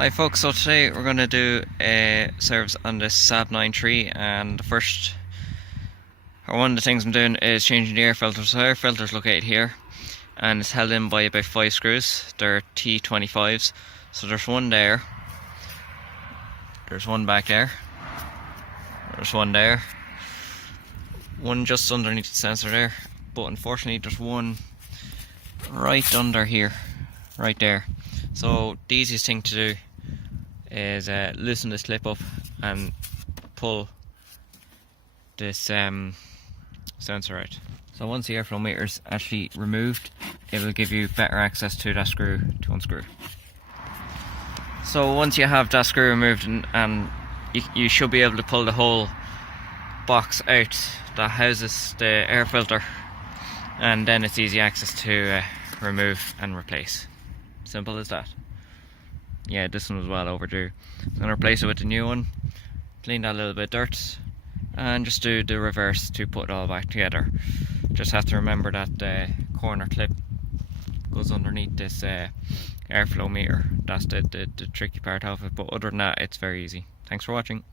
Hi folks, so today we're going to do a service on this Saab 93, and one of the things I'm doing is changing the air filter. So the air filter is located here and it's held in by about 5 screws. They're T25s, so there's one there, there's one back there, there's one there, one just underneath the sensor there, but unfortunately there's one right under here, right there. So the easiest thing to do is loosen this clip up and pull this sensor out. So once the airflow meter is actually removed, it will give you better access to that screw to unscrew. So once you have that screw removed, and you should be able to pull the whole box out that houses the air filter, and then it's easy access to remove and replace. Simple as that. Yeah, this one was well overdue. I'm going to replace it with a new one, clean that little bit of dirt, and just do the reverse to put it all back together. Just have to remember that the corner clip goes underneath this airflow meter. That's the tricky part of it, but other than that, it's very easy. Thanks for watching.